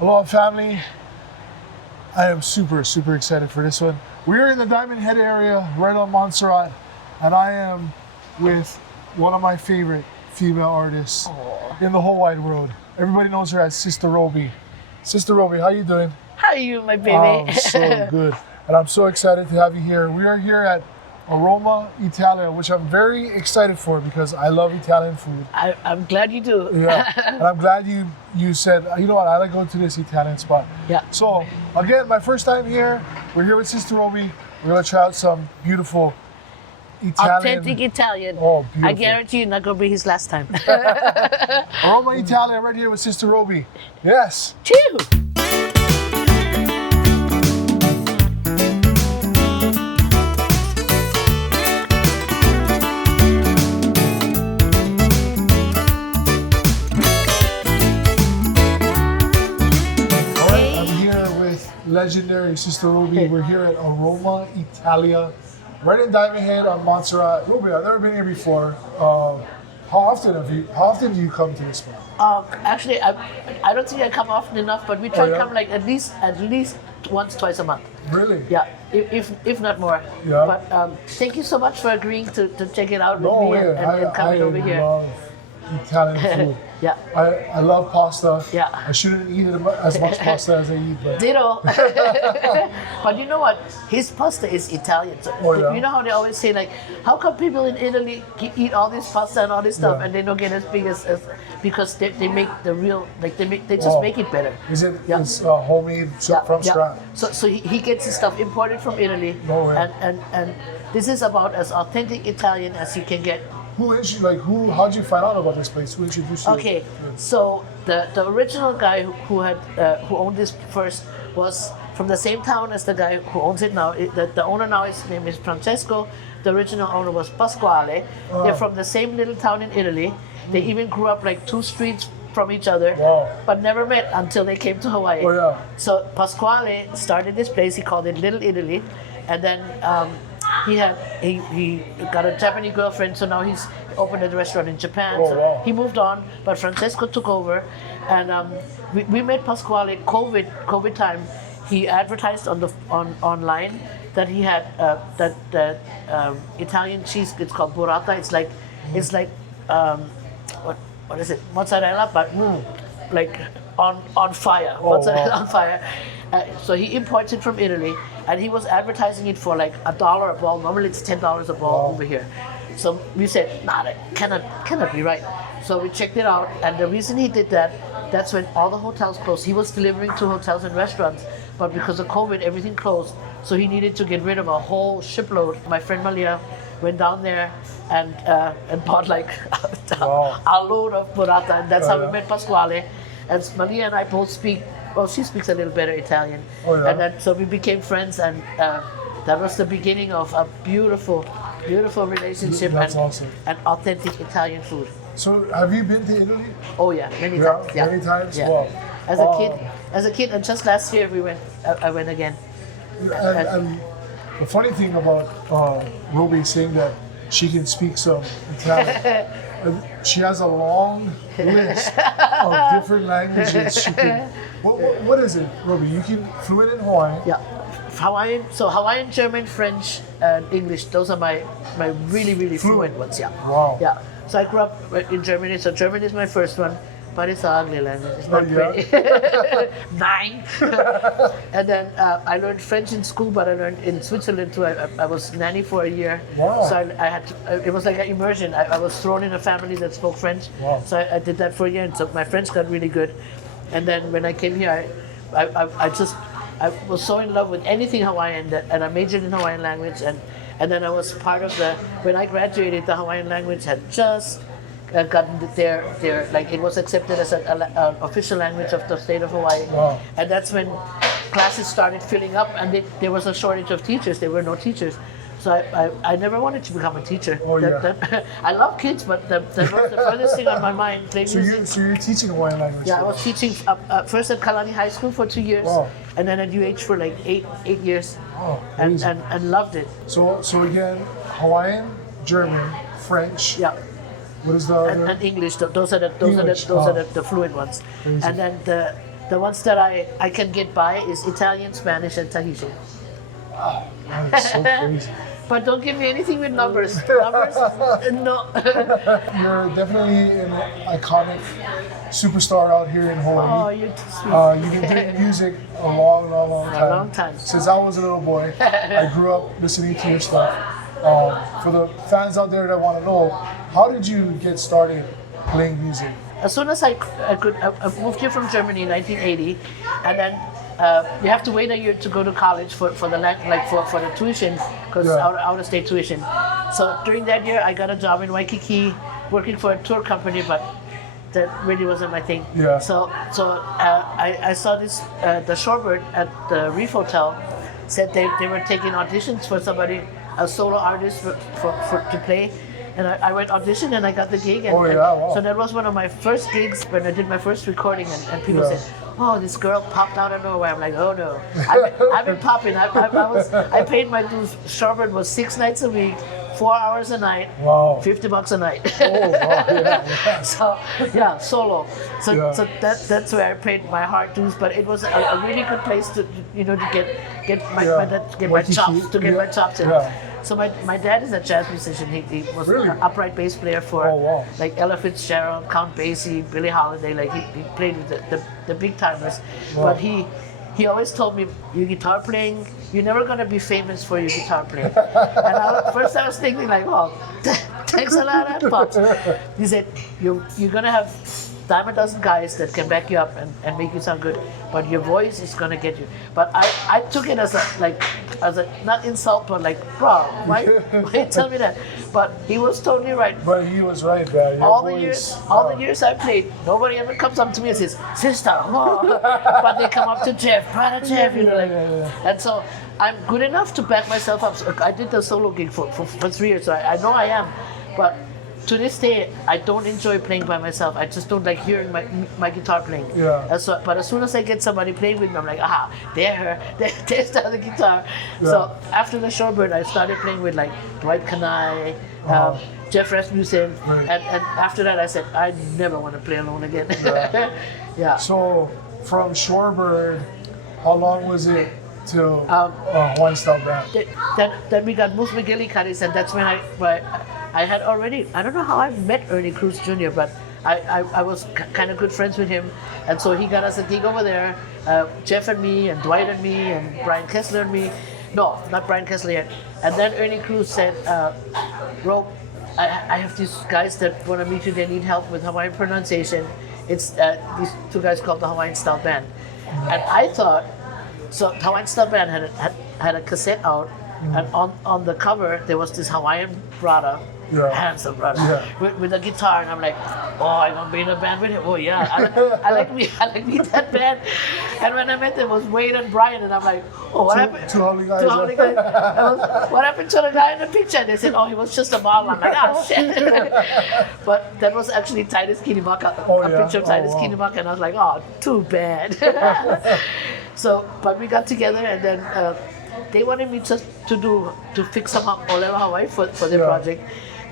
Aloha family. I am super excited for this one. We're in the Diamond Head area, right on Montserrat, and I am with one of my favorite female artists in the whole wide world. Everybody knows her as Sistah Robi. Sistah Robi, how you doing? How are you, my baby? I'm so good. And I'm so excited to have you here. We are here at Aroma, Italia, which I'm very excited for because I love Italian food. I'm glad you do. Yeah, and I'm glad you said, you know what, I like going to this Italian spot. Yeah. So, again, my first time here. We're here with Sistah Robi. We're going to try out some beautiful Italian. Authentic Italian. Oh, beautiful. I guarantee you're not going to be his last time. Aroma Italia right here with Sistah Robi. Yes. Chew! Legendary Sistah Robi. We're here at Aroma Italia, right in Diamond Head on Montserrat. Robi, I've never been here before. How often do you come to this spot? Actually, I don't think I come often enough, but we try to come like at least once, twice a month. Really? Yeah, if not more. Yeah. But thank you so much for agreeing to check it out with No me way. and coming over here. I love Italian food. Yeah. I love pasta. Yeah. I shouldn't eat as much pasta as I eat, but Ditto. But you know what? His pasta is Italian. So you know how they always say, like, how come people in Italy eat all this pasta and all this stuff and they don't get as big as because they make the real, like they just make it better. Is it it's homemade from scratch? So he gets his stuff imported from Italy. No way. And this is about as authentic Italian as you can get. How'd you find out about this place? Who introduced you? Okay, so the original guy who owned this first was from the same town as the guy who owns it now. The owner now, his name is Francesco. The original owner was Pasquale. They're from the same little town in Italy. They even grew up like 2 streets from each other, but never met until they came to Hawaii. Oh, yeah. So Pasquale started this place. He called it Little Italy, and then he got a Japanese girlfriend, so now he's opened a restaurant in Japan. He moved on, but Francesco took over, and we met Pasquale COVID time. He advertised online that he had that Italian cheese. It's called burrata. It's like what is it? Mozzarella, but like on fire. Mozzarella on fire. So he imports it from Italy, and he was advertising it for like $1 a ball. Normally it's $10 a ball over here. So we said, nah, that cannot be right. So we checked it out, and the reason he did that's when all the hotels closed. He was delivering to hotels and restaurants, but because of COVID, everything closed. So he needed to get rid of a whole shipload. My friend Malia went down there and bought like a load of burrata, and that's how we met Pasquale. And Malia and I both speak. Well, she speaks a little better Italian, and then so we became friends, and that was the beginning of a beautiful relationship. That's awesome. And authentic Italian food. So, have you been to Italy? Oh yeah, many times. Yeah, many times. Yeah. Wow. As a kid, and just last year I went again. And the funny thing about Robi saying that she can speak some Italian. She has a long list of different languages. She can. What is it, Robi? You can fluent in Hawaiian. Yeah, Hawaiian. So Hawaiian, German, French, and English. Those are my really fluent ones. Yeah. Wow. Yeah. So I grew up in Germany. So German is my first one, but it's an ugly language. It's not pretty. 9. And then I learned French in school, but I learned in Switzerland too. I was nanny for a year. Wow. So I had to, it was like an immersion. I was thrown in a family that spoke French. Wow. So I did that for a year, and so my French got really good. And then when I came here, I was so in love with anything Hawaiian and I majored in Hawaiian language, and then I was part of when I graduated, the Hawaiian language had just gotten their like it was accepted as an official language of the state of Hawaii. Wow. And that's when classes started filling up, and there was a shortage of teachers. There were no teachers. So I never wanted to become a teacher. I love kids, but the furthest thing on my mind. So you're teaching Hawaiian language? Yeah, I was teaching first at Kalani High School for 2 years, and then at UH for like eight years, and loved it. So again, Hawaiian, German, French. Yeah. What is the other? And English. Those are the fluent ones. Crazy. And then The ones that I can get by is Italian, Spanish, and Tahitian. Wow, that is so crazy. But don't give me anything with numbers. Numbers? No. You're definitely an iconic superstar out here in Hawaii. Oh, you're too sweet. You've been doing music a long time. A long time. Since I was a little boy, I grew up listening to your stuff. For the fans out there that want to know, how did you get started playing music? As soon as I moved here from Germany in 1980, and then you have to wait a year to go to college for the tuition, because out of state tuition. So during that year, I got a job in Waikiki working for a tour company, but that really wasn't my thing. Yeah. So I saw this the Shorebird at the Reef Hotel said they were taking auditions for somebody, a solo artist to play. And I went audition and I got the gig. And, wow. So that was one of my first gigs when I did my first recording. And people said, "Oh, this girl popped out of nowhere." I'm like, "Oh no, I've been popping. I paid my dues. Shorebird was 6 nights a week, 4 hours a night, Wow. $50 a night." Oh, wow, yeah. So solo. So that's where I paid my hard dues. But it was a really good place to get my chops in. Yeah. So my dad is a jazz musician. He was Really? an upright bass player for like Ella Fitzgerald, Count Basie, Billie Holiday. Like he played with the big timers. Wow. But he always told me, "Your guitar playing, you're never gonna be famous for your guitar playing." And first I was thinking like, "Oh, thanks a lot, Pops." He said, "You're gonna have dime a dozen guys that can back you up and make you sound good, but your voice is gonna get you." But I took it as a not insult, but like, bro, why you tell me that? But he was totally right. But he was right, man. All the years I played, nobody ever comes up to me and says, "Sister," but they come up to Jeff, brother Jeff, And so I'm good enough to back myself up. So I did the solo gig for 3 years, so I know I am, but to this day, I don't enjoy playing by myself. I just don't like hearing my guitar playing. Yeah. But as soon as I get somebody playing with me, I'm like, aha, there's the other guitar. Yeah. So after the Shorebird, I started playing with like Dwight Kanai, Jeff Rasmussen, Right. and after that, I said, I never want to play alone again. Yeah. Yeah. So from Shorebird, how long was it till Hawaiian Style Band? Then we got Musmagili and that's when I had already, I don't know how I met Ernie Cruz Jr., but I was kind of good friends with him. And so he got us a gig over there, Jeff and me, and Dwight and me, and Brian Kessler and me. No, not Brian Kessler yet. And then Ernie Cruz said, "Rob, I have these guys that want to meet you, they need help with Hawaiian pronunciation. It's these two guys called the Hawaiian Style Band." And I thought, so Hawaiian Style Band had a cassette out, and on the cover there was this Hawaiian brother, handsome brother, with a guitar, and I'm like, "Oh, I'm gonna be in a band with him. Oh yeah, I like me that band." And when I met them, it was Wade and Brian, and I'm like, "Oh, what happened?" Two holy guys. Two holy guys. What happened to the guy in the picture? And they said, "Oh, he was just a model." I'm like, "Oh shit!" But that was actually Titus Kinimaka, a picture of Titus Kinimaka, and I was like, "Oh, too bad." So, but we got together, and then they wanted me just to fix some Olelo Hawaii for their project,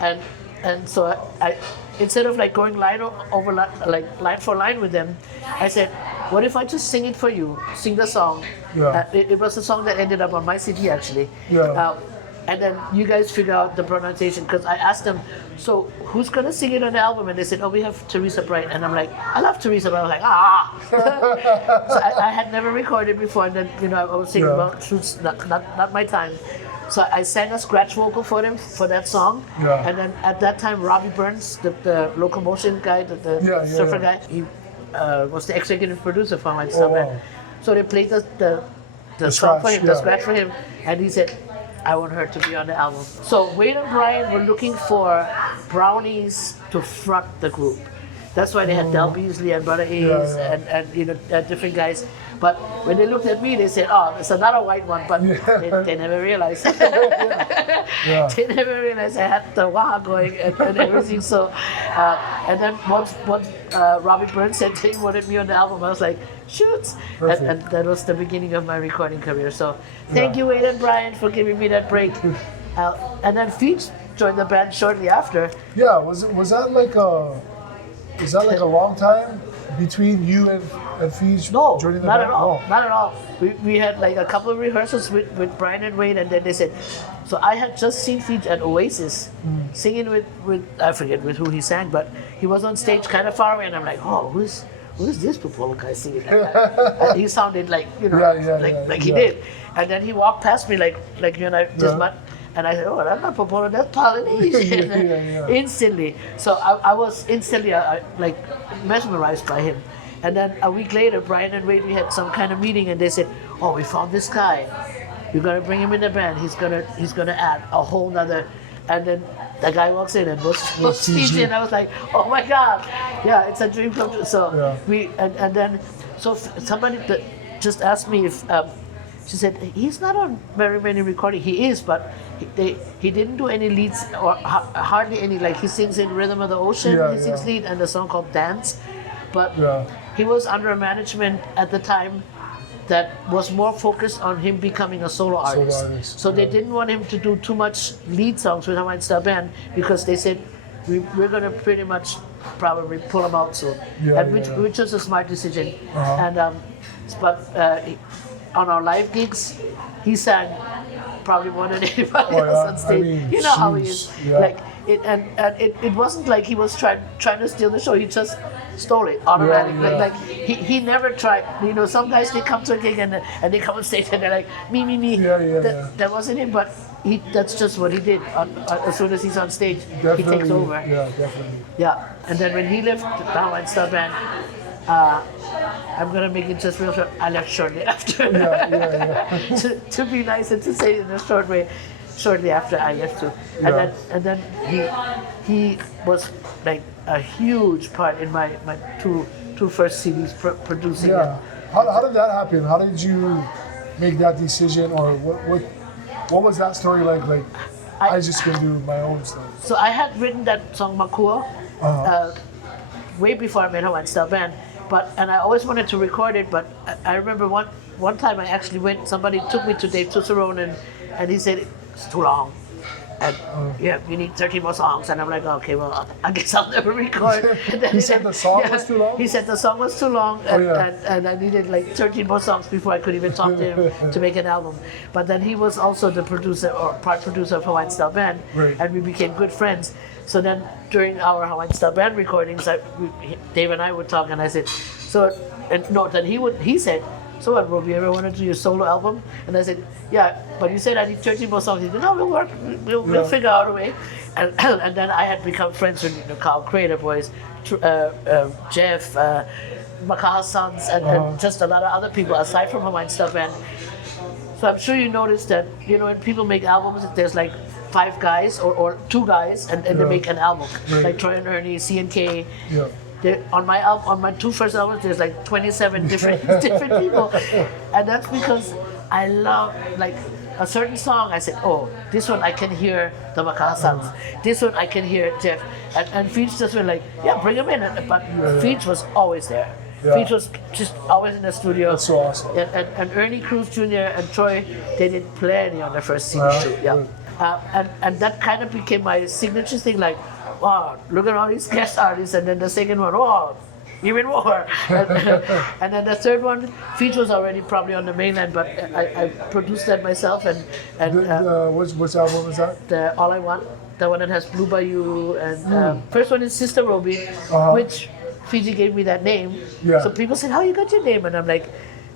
and so I instead of like going line for line with them, I said, "What if I just sing it for you? Sing the song." Yeah. It was a song that ended up on my CD actually. Yeah. And then you guys figure out the pronunciation, because I asked them, "So who's gonna sing it on the album?" And they said, "Oh, we have Teresa Bright." And I'm like, "I love Teresa," but I was like, "Ah." So I had never recorded before, and then I was singing about shoots, not my time. So I sang a scratch vocal for them for that song. Yeah. And then at that time, Robbie Burns, the locomotion guy, the surfer guy, he was the executive producer for my stuff. Wow. So they played the song for him, the scratch for him, and he said, "I want her to be on the album." So Wade and Brian were looking for brownies to front the group. That's why they had Del Beasley and Brother A's and different guys. But when they looked at me, they said, "Oh, it's another white one." But they never realized. They never realized I had the waha going and everything. So, and then once Robbie Burns said he wanted me on the album, I was like, "Shoot!" And that was the beginning of my recording career. So thank you, Wade and Brian, for giving me that break. And then Feach joined the band shortly after. Yeah, was that like a long time between you and Feej No, joining the not band? at all. Oh. Not at all. We had like a couple of rehearsals with Brian and Wade, and then they said, so I had just seen Feej at Oasis singing with I forget with who he sang, but he was on stage kind of far away, and I'm like, oh, who's this Popolo guy singing like that? And he sounded like, you know, like he did. And then he walked past me like you and I just met. And I said, oh, that's not Popolo, that's Polynesian. Instantly. So I was instantly like mesmerized by him. And then a week later, Brian and Wade, we had some kind of meeting, and they said, oh, we found this guy. We're gonna bring him in the band. He's gonna add a whole nother. And then the guy walks in and was Fiji, and I was like, oh my God, yeah, it's a dream come true. So and then somebody just asked me if. She said, he's not on very many recordings. He is, but he didn't do any leads or hardly any. Like he sings in Rhythm of the Ocean, he sings lead, and a song called Dance. But he was under a management at the time that was more focused on him becoming a solo artist. So they didn't want him to do too much lead songs with Hawaiian Style Band because they said, we're going to pretty much probably pull him out soon. Which was a smart decision. And on our live gigs, he sang probably more than anybody else on stage. I mean, you know how he is. Like it wasn't like he was trying to steal the show. He just stole it automatically. Like he never tried. You know, some guys they come to a gig and they come on stage and they're like me. That wasn't him, but that's just what he did. As soon as he's on stage, he takes over. Yeah, definitely. Yeah, and then when he left the Hawaiian Style Band. I'm gonna make it just real short. I left shortly after. to be nice and to say it in a short way, shortly after I left too. And then he was like a huge part in my two first CDs producing. Yeah. How did that happen? How did you make that decision, or what was that story like? Like I just gonna do my own stuff. So I had written that song Makua way before I met Hawaiian Style Band. And I always wanted to record it, but I remember one time I actually went, somebody took me to Dave Tusserone and he said, it's too long. And you need 13 more songs. And I'm like, okay, well, I guess I'll never record. He said the song was too long? He said the song was too long and I needed like 13 more songs before I could even talk to him to make an album. But then he was also the producer or part producer of Hawaiian Style Band, and we became good friends. So then during our Hawaiian Style Band recordings, Dave and I would talk, and I said, he said, so what, Robi, you ever want to do your solo album? And I said, yeah, but you said I need 13 more songs. He said, no, we'll work, we'll figure out a way. And then I had become friends with Carl Creator Boys, Jeff, Makaha's sons, and just a lot of other people aside from Hawaiian Style Band. So I'm sure you noticed that, when people make albums, there's like 5 guys or 2 guys, and they make an album. Like Troy and Ernie, C&K. On my 2 first albums, there's like 27 different people, and that's because I love like a certain song. I said, oh, this one I can hear the Makaha sons. This one I can hear Jeff, and Feej just went like, yeah, bring him in. But Feej was always there. Feej was just always in the studio. That's so awesome. And Ernie Cruz Jr. and Troy, they did plenty on their first CD too. And that kind of became my signature thing, like, wow, look at all these guest artists, and then the second one, oh, even more. And then the third one, Feej was already probably on the mainland, but I produced that myself. And which album is that? The All I Want, the one that has Blue Bayou, and first one is Sistah Robi, which Fiji gave me that name. So people said, how you got your name? And I'm like,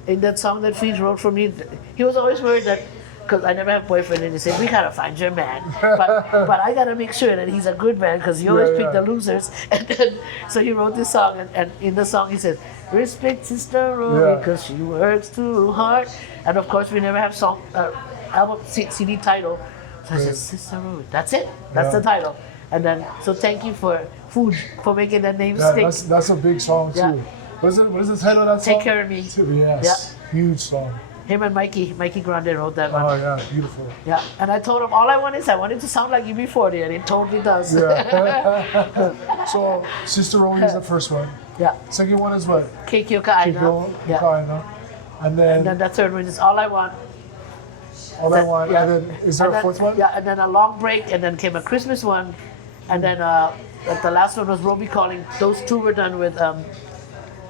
in that song that Feej wrote for me, he was always worried that, because I never have a boyfriend, and he said, we gotta find your man. But I gotta make sure that he's a good man, because you always pick the losers. And then, so he wrote this song, and in the song he says, respect Sistah Robi, because she works too hard. And of course, we never have album CD title. So I said, Sistah Robi, that's it. That's the title. And then, so thank you for making that name stick. That's a big song too. What is the title of that song? Take Care of Me. Yes, huge song. Him and Mikey Grande wrote that one. Oh yeah, beautiful. Yeah, and I told him all I want it to sound like UB40, and it totally does. So Sistah Robi is the first one. Second one is what? Keikio Ka'aina. And then the third one is All I Want. All I Want. And then is there a fourth one? Yeah, and then a long break, and then came a Christmas one, and then the last one was Robi Calling. Those 2 were done with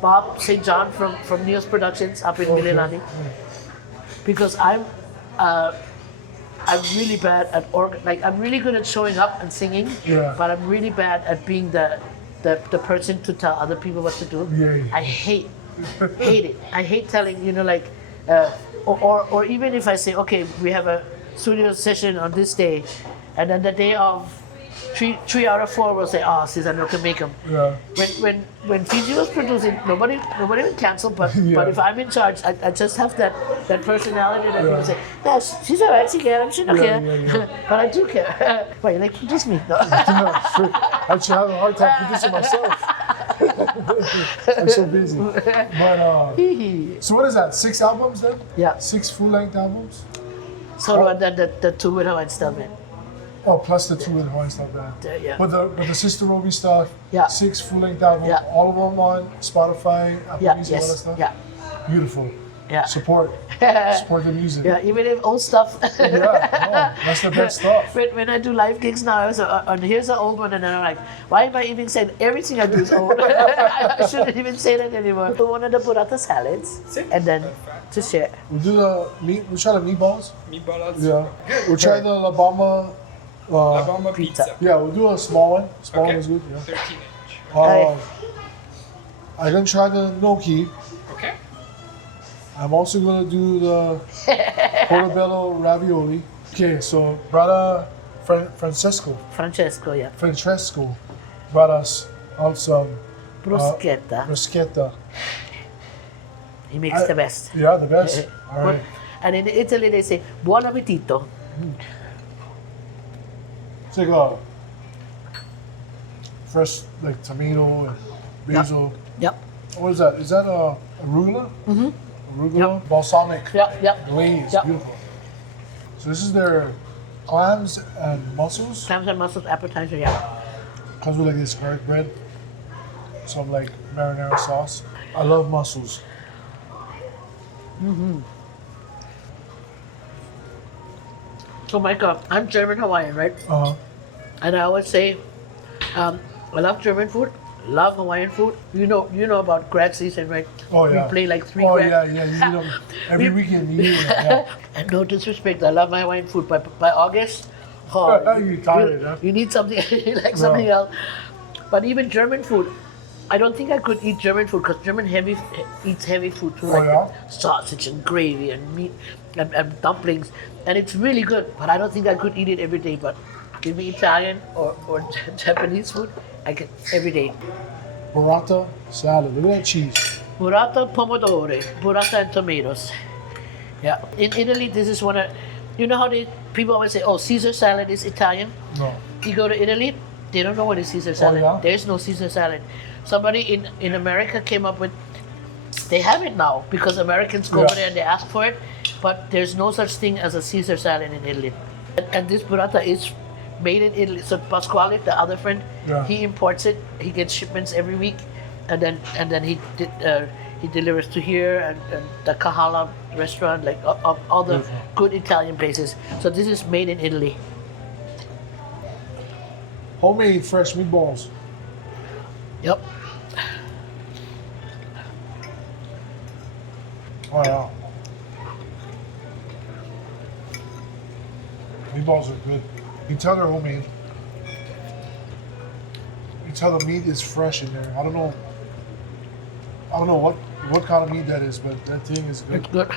Bob St. John from Neos Productions up in Mililani, because I'm really bad at I'm really good at showing up and singing, but I'm really bad at being the person to tell other people what to do. I hate it. I hate telling, or even if I say, okay, we have a studio session on this day, and then the day of 3 out of 4 will say, oh, Sistah, no can make them. When Fiji was producing, nobody would cancel, but if I'm in charge, I just have that personality that people say, no, she's alright, she can, she don't care. But I do care. Why, you like produce me? No. I should have a hard time producing myself. I'm so busy. But, so what is that, 6 albums then? Yeah. 6 full-length albums? So and then the 2 with Hawaiian stuff, man. Oh, plus the 2 with Hawaiian stuff, man. Yeah. But the Sistah Robi stuff, 6 full-length albums, all of them on Spotify, Apple Music, all that stuff? Yeah. Beautiful. Yeah. Support the music. Yeah, even if old stuff. That's the best stuff. When I do live gigs now, I was and here's an old one, and then I'm like, why am I even saying everything I do is old? I shouldn't even say that anymore. We wanted the burrata salads, and then to share. We'll do the meat. We'll try the meatballs. Meatballs. Yeah. We'll try the La Bamba. La Bamba pizza. Yeah, we'll do a small one. Small one is good. Yeah. 13-inch. I'm gonna try the gnocchi. Okay. I'm also gonna do the portobello ravioli. Okay, so brother Francesco brought us out some bruschetta. He makes the best. Yeah, the best. All right. And in Italy they say buon appetito. It's like a fresh tomato and basil. Yep. What is that? Is that arugula? Mm-hmm. Arugula, balsamic glaze. Yep. Beautiful. So this is their clams and mussels. Clams and mussels appetizer, Comes with this garlic bread, some marinara sauce. I love mussels. Mm-hmm. So Micah, I'm German Hawaiian, right? And I always say, I love German food, love Hawaiian food. You know about grad season, right? Oh yeah. We play 3 Oh grad. yeah. You eat them every weekend. You eat them. Yeah. And no disrespect, I love my Hawaiian food. By August, you're tired, huh? You need something something else. But even German food, I don't think I could eat German food because German eats heavy food too, sausage and gravy and meat and dumplings, and it's really good. But I don't think I could eat it every day. But give me Italian or Japanese food, I can every day. Burrata salad. Look at that cheese. Burrata pomodoro, burrata and tomatoes. Yeah. In Italy, this is one of, how people always say, oh, Caesar salad is Italian. No. You go to Italy, they don't know what is Caesar salad. Yeah? There's no Caesar salad. Somebody in America came up with, they have it now because Americans go over there and they ask for it, but there's no such thing as a Caesar salad in Italy. And this burrata is made in Italy. So Pasquale, the other friend, he imports it. He gets shipments every week, and then he delivers to here and the Kahala restaurant, all the good Italian places. So this is made in Italy. Homemade fresh meatballs. Yep. Oh yeah. Meatballs are good. You can tell they're homemade. You can tell the meat is fresh in there. I don't know what kind of meat that is, but that thing is good. It's good.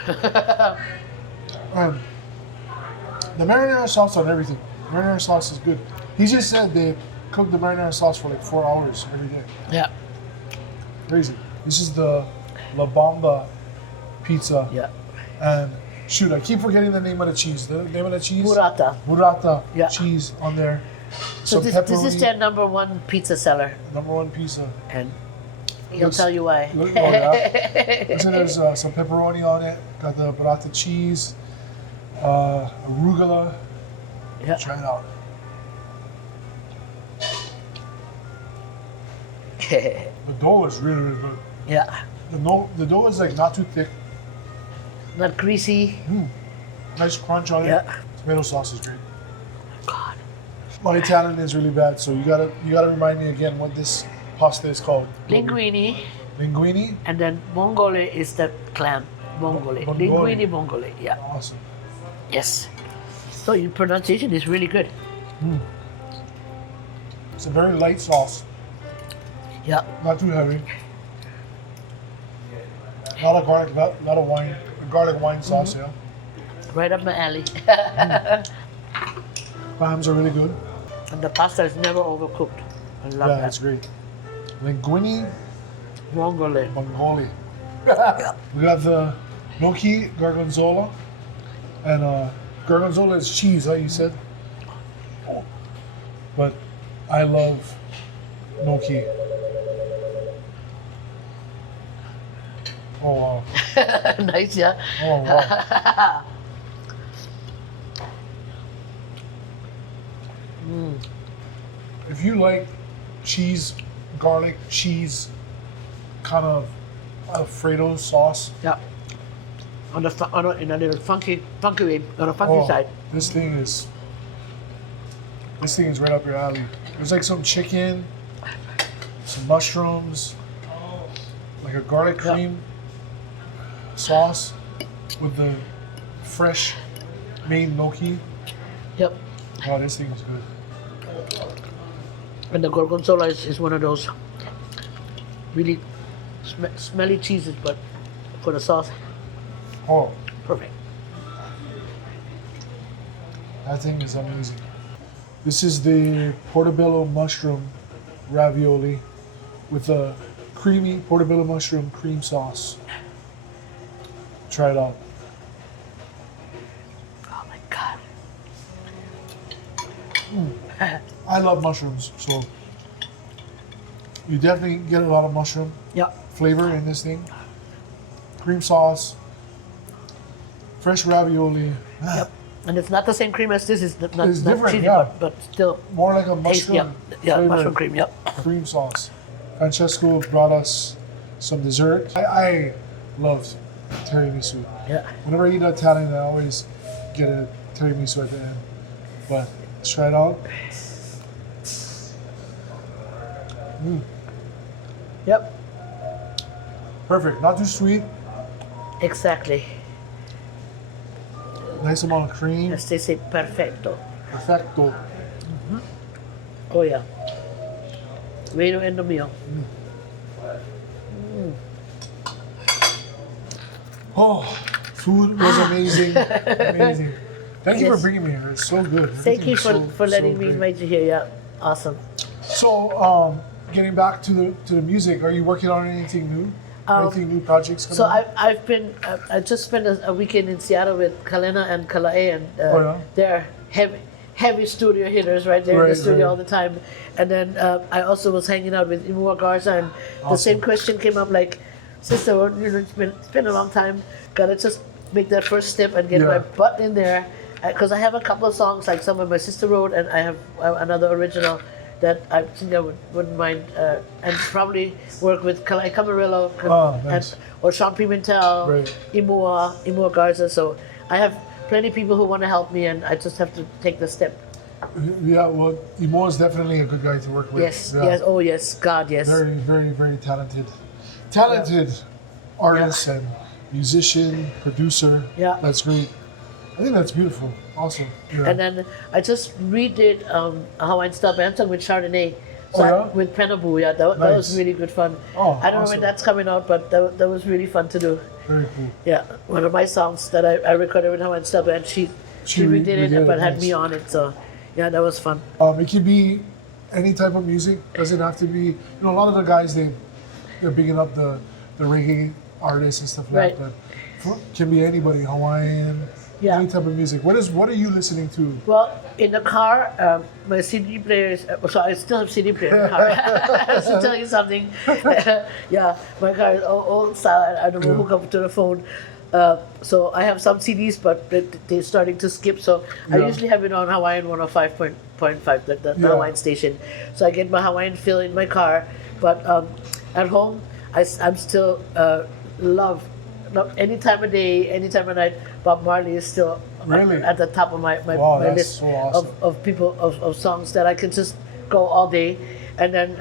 The marinara sauce on everything. Marinara sauce is good. He just said they cook the marinara sauce for 4 hours every day. Yeah. Crazy. This is the La Bamba pizza. Yeah. And shoot, I keep forgetting the name of the cheese. The name of the cheese? Burrata. Cheese on there. So this is their #1 pizza seller. #1 pizza. And he'll tell you why. Oh yeah. So there's some pepperoni on it. Got the burrata cheese, arugula. Yeah. Try it out. The dough is really, really good. Yeah. The dough is not too thick. Not greasy. Nice crunch on it. Yeah. Tomato sauce is great. God. My Italian is really bad, so you gotta remind me again what this pasta is called. Linguine Linguine. And then vongole is the clam. Vongole. Vongole. Linguine vongole. Yeah. Awesome. Yes. So your pronunciation is really good. It's a very light sauce, Yeah. not too heavy. Not a garlic, not a wine, a garlic wine sauce. Yeah. Right up my alley. Clams are really good. And the pasta is never overcooked. I love Yeah, that. it's great. Linguine Vongole. Mongoli. We got the gnocchi gorgonzola, and gorgonzola is cheese, huh? You said, but I love gnocchi. Oh wow! Nice, yeah. Oh wow! If you like cheese, garlic cheese, kind of Alfredo sauce. Yeah. In a little funky way, on a funky side. This thing is right up your alley. There's like some chicken, some mushrooms, like a garlic cream sauce with the fresh made gnocchi. Yep. Oh, this thing is good. And the gorgonzola is one of those really smelly cheeses, but for the sauce, Oh, perfect. that thing is amazing. This is the portobello mushroom ravioli with a creamy portobello mushroom cream sauce. Try it out. Oh my God. I love mushrooms, so you definitely get a lot of mushroom Yeah. flavor in this thing. Cream sauce, fresh ravioli. Yep. And it's not the same cream as this. It's not It's different, cheesy, yeah. but still More like a tasty. mushroom Yeah, flavored mushroom cream. Yep. cream sauce. Francesco brought us some dessert. I love tiramisu. Yeah. Whenever I eat Italian, I always get a tiramisu at the end. But let's try it out. Yep. Perfect. Not too sweet. Exactly. Nice amount of cream. As they say, perfecto. Perfecto. Oh yeah. Way to end the meal. Oh, food was amazing. Amazing. Thank you for Yes. bringing me here. It's so good. Thank you Everything is for so letting me great. invite you here. Yeah. Awesome. So, getting back to the music, are you working on anything new? Anything new projects coming So up? I've been I just spent a weekend in Seattle with Kalena and Kalae, and they're heavy studio hitters right there in Right, the studio right. all the time. And then I also was hanging out with Imua Garza, and the Awesome. same question came up like, Sister, you know, it's been a long time. Gotta just make that first step and get Yeah. my butt in there, because I have a couple of songs like some of my sister wrote, and I have another original that I think I wouldn't mind, and probably work with Kalai Camarillo Nice. or Sean Pimentel, Right. Imua Garza. So I have plenty of people who want to help me, and I just have to take the step. Yeah, well, Imo is definitely a good guy to work with. Yes, Yeah. yes, oh yes, God, yes. Very, very, very talented. Talented artist and musician, producer. Yeah. That's great. I think that's beautiful. Awesome. Yeah. And then I just redid a Hawaiian style band song with Chardonnay. So Oh, yeah? with Penabu, yeah, that was Nice. really good fun. Oh, I don't know awesome. when that's coming out, but that was really fun to do. Very cool. Yeah, one of my songs that I recorded with Hawaiian style band, she redid it, redid it, but had nice. me on it. So yeah, that was fun. It can be any type of music. Doesn't have to be. You know, a lot of the guys they're bigging up the reggae artists and stuff like Right. that. But can be anybody, Hawaiian, Yeah. any type of music. What are you listening to? Well, in the car, my CD player is. So I still have CD player in the car. To tell you something, yeah, my car is old style. I don't hook up to the phone. So I have some CDs, but they're starting to skip. So I Yeah. usually have it on Hawaiian 105.5, the Yeah. Hawaiian station. So I get my Hawaiian fill in my car. But at home, I'm still love any time of day, any time of night. Bob Marley is still Really? at the top of my Wow, that's list so awesome. of people of songs that I can just go all day. And then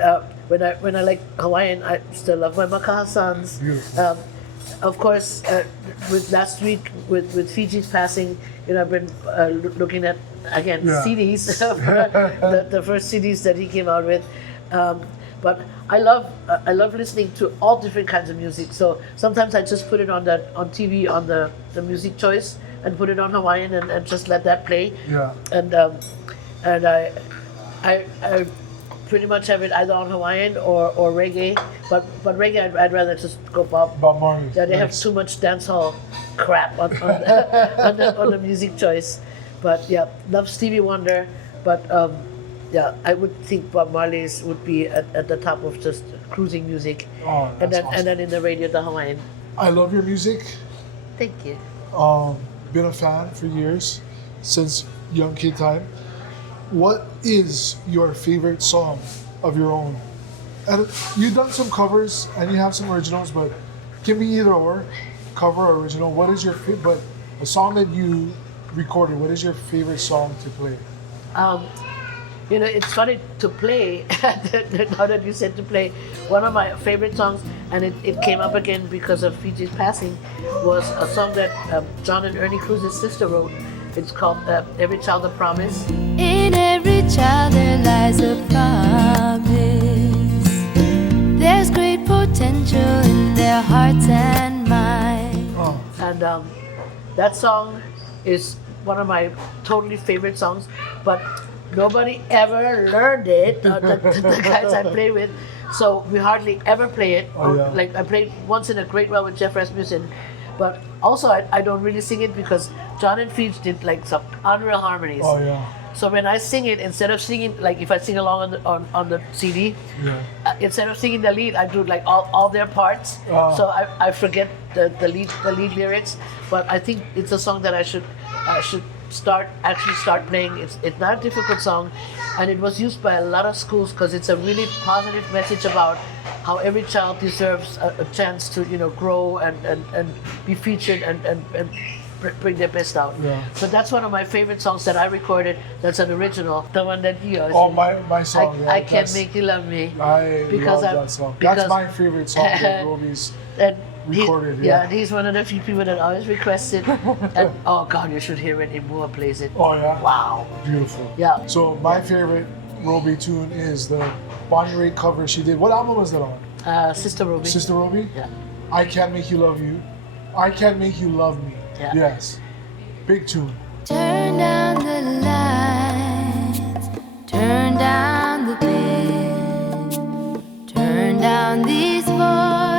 when I like Hawaiian, I still love my makahasans. Beautiful. Of course, with last week with Fiji's passing, I've been looking at again CDs, the first CDs that he came out with. But I love listening to all different kinds of music. So sometimes I just put it on TV on the music choice and put it on Hawaiian and just let that play. Yeah. And I pretty much have it either on Hawaiian or reggae, but reggae I'd rather just go Bob Marley. Yeah, they have too much dancehall crap on the music choice. But yeah, love Stevie Wonder, but yeah, I would think Bob Marley's would be at the top of just cruising music. Oh, and then awesome. and then in the radio the Hawaiian. I love your music. Thank you. Been a fan for years, since young kid time. What is your favorite song of your own? And you've done some covers and you have some originals, but it can be either or, cover or original. What is your favorite? But a song that you recorded. What is your favorite song to play? It's funny to play. Now that you said to play, one of my favorite songs, and it came up again because of Fiji's passing, was a song that John and Ernie Cruz's sister wrote. It's called "Every Child a Promise." In every child there lies a promise. There's great potential in their hearts and minds. Oh, And that song is one of my totally favorite songs, but nobody ever learned it, the guys I play with, so we hardly ever play it. Oh, yeah. Like I played once in a great well with Jeff Rasmussen, but also I don't really sing it because John and Fiji did like some unreal harmonies. oh yeah. So when I sing it, instead of singing, like if I sing along on the CD, Yeah. instead of singing the lead, I do like all their parts. So I forget the lead lyrics. But I think it's a song that I should start playing. It's not a difficult song, and it was used by a lot of schools because it's a really positive message about how every child deserves a chance to grow and be featured and bring their best out. Yeah. So that's one of my favorite songs that I recorded. That's an original, the one that you know. Oh, my song. I Can't Make You Love Me. I Because love I- that song. because- That's my favorite song that Robi's And recorded. and he's one of the few people that always requested. And oh God, you should hear it. Imua plays it. Oh yeah. Wow. Beautiful. Yeah. So my favorite Robi tune is the Bonnie Raitt cover she did. What album was that on? Sistah Robi. Sistah Robi? Yeah. I Can't Make You Love You. I Can't Make You Love Me. Yeah. Yes. Big tune. Turn down the lights, turn down the bed, turn down these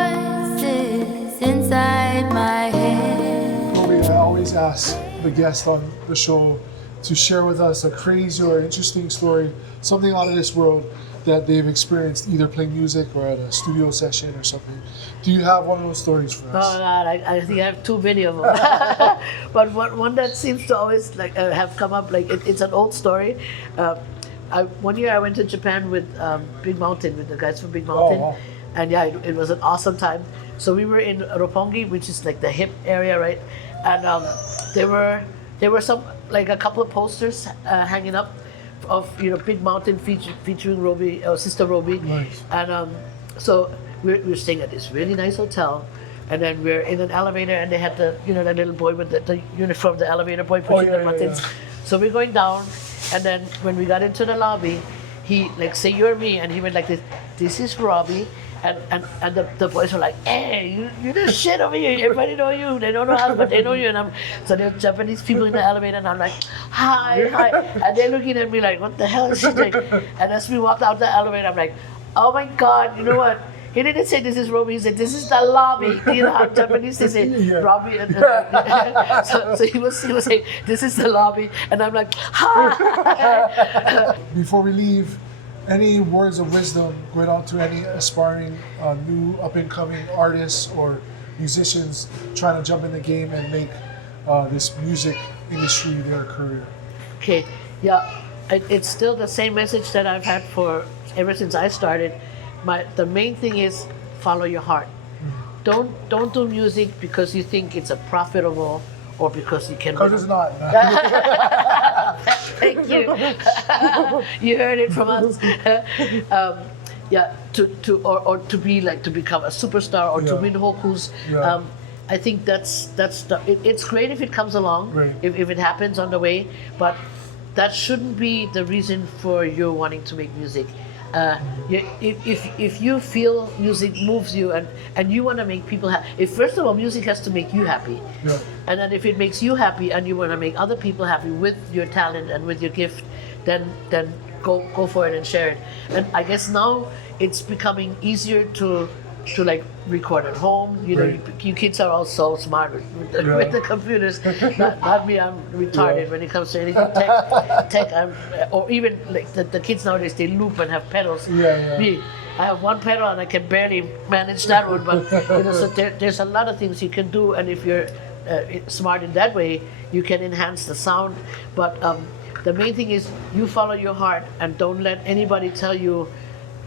voices inside my head. Robi, I always ask the guest on the show to share with us a crazy or interesting story, something out of this world that they've experienced either playing music or at a studio session or something. Do you have one of those stories for Oh us? God, I think I have too many of them. But one that seems to always have come up, it's an old story. One year I went to Japan with Big Mountain, with the guys from Big Mountain. wow. And yeah, it was an awesome time. So we were in Roppongi, which is like the hip area, right? And there were some, like a couple of posters hanging up of Big Mountain featuring Robi, Sistah Robi. Nice. And so we're staying at this really nice hotel, and then we're in an elevator, and they had the that little boy with the uniform, the elevator boy pushing the buttons. So we're going down, and then when we got into the lobby, he say you're me, and he went like this. This is Robbie. And the boys were like, hey, you the shit over here. Everybody know you. They don't know us, but they know you. And so there are Japanese people in the elevator, and I'm like, hi. And they're looking at me like, what the hell is she doing? And as we walked out the elevator, I'm like, oh my God, you know what? He didn't say this is Robbie. He said this is the lobby. You know how Japanese they say Robbie. So he was saying this is the lobby, and I'm like, hi. Before we leave, any words of wisdom going out to any aspiring new up-and-coming artists or musicians trying to jump in the game and make this music industry their career? Okay, yeah, it's still the same message that I've had ever since I started. The main thing is follow your heart. Don't do music because you think it's a profitable or because you can. Because it's not. Thank you. You heard it from us. or to be like to become a superstar or to Yeah. win hokus. Yeah. I think it's great if it comes along, Right. if it happens on the way, but that shouldn't be the reason for you wanting to make music. If you feel music moves you and you want to make people happy, if first of all music has to make you happy, Yeah. and then if it makes you happy and you want to make other people happy with your talent and with your gift, then go for it and share it. And I guess now it's becoming easier to like record at home. You know, Right. you kids are all so smart with the computers. Not me, I'm retarded Yeah. when it comes to anything tech. Or even like the kids nowadays, they loop and have pedals. Yeah. Me, I have one pedal and I can barely manage that one. But you know, so there's a lot of things you can do, and if you're smart in that way, you can enhance the sound. But the main thing is you follow your heart and don't let anybody tell you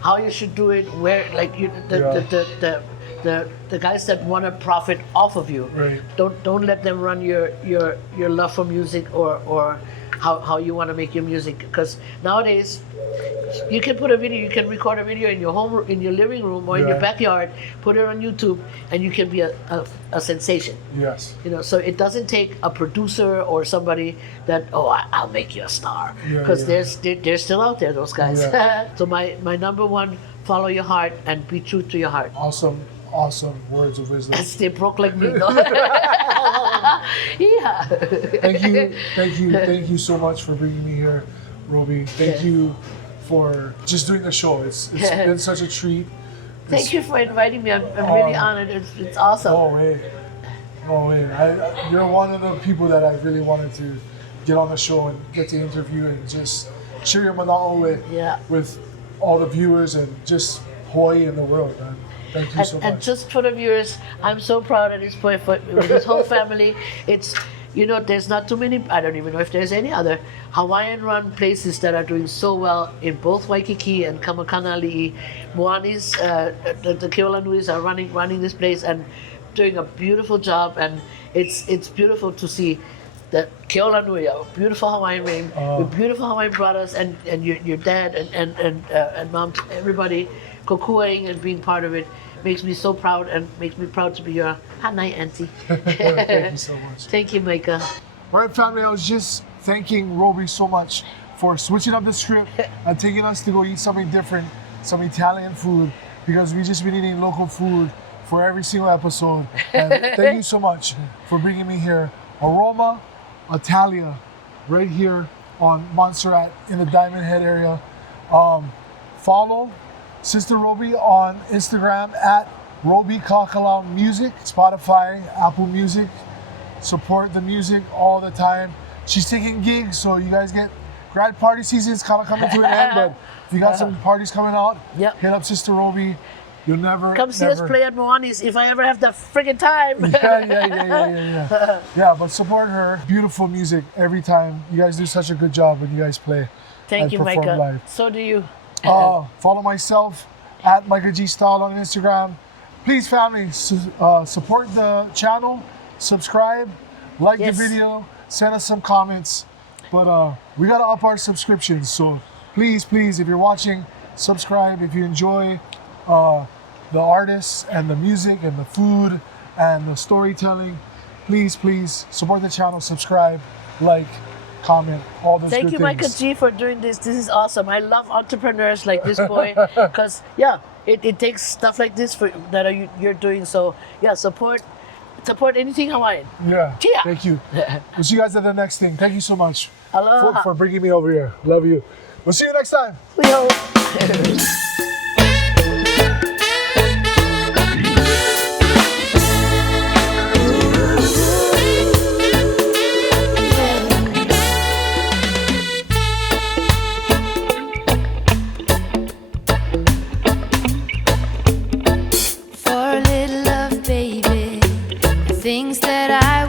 how you should do it. Where like you the guys that want to profit off of you, Right. don't let them run your love for music or how you want to make your music, because nowadays you can put a video, you can record a video in your home, in your living room or in your Yeah. backyard, put it on YouTube, and you can be a sensation. Yes. You know, so it doesn't take a producer or somebody that I'll make you a star, Yeah, because yeah. they're still out there, those guys. Yeah. So my number one, follow your heart and be true to your heart. Awesome words of wisdom. And stay broke like me, no? Yeah. Thank you so much for bringing me here, Robi. Thank Yeah. you for just doing the show. It's been such a treat. Thank you for inviting me. I'm really honored. It's awesome. No way. You're one of the people that I really wanted to get on the show and get to interview and just share your mana'o with all the viewers and just Hawaii and the world, man. Thank you so much. And just for the viewers, I'm so proud at this point for with this whole family. It's, you know, there's not too many, I don't even know if there's any other Hawaiian-run places that are doing so well in both Waikiki and Kamakanali'i. Moani's, the Keolanuis are running this place and doing a beautiful job, and it's beautiful to see that Keolanui, a beautiful Hawaiian name, with beautiful Hawaiian brothers, and your dad and mom, everybody kokuaing and being part of it makes me so proud, and makes me proud to be your hanai auntie. Thank you so much. Thank you, Micah. All right, family, I was just thanking Robi so much for switching up the script and taking us to go eat something different, some Italian food, because we've just been eating local food for every single episode. And thank you so much for bringing me here. Aroma, Italia, right here on Montserrat in the Diamond Head area. Follow Sistah Robi on Instagram at Robi Kakalau Music, Spotify, Apple Music. Support the music all the time. She's taking gigs, so you guys get grad party season is kind of coming to an end, but if you got some parties coming out, Yep. hit up Sistah Robi. You'll never Come see us play at Moani's if I ever have the friggin' time. Yeah, but support her. Beautiful music every time. You guys do such a good job when you guys play. Thank and you, perform Micah. live. So do you. Follow myself at Micah G Style on Instagram. Please, family, support the channel, subscribe, like Yes. the video, send us some comments. But we gotta up our subscriptions, so please, if you're watching, subscribe. If you enjoy the artists and the music and the food and the storytelling, please support the channel, subscribe, like, comment, all those Thank good you, things. Micah G, for doing this. This is awesome. I love entrepreneurs like this boy, because it takes stuff like this you're doing. So support anything Hawaiian. Yeah. Chia. Thank you. We'll see you guys at the next thing. Thank you so much Aloha. for bringing me over here. Love you. We'll see you next time. We hope. For a little love, baby, the things that I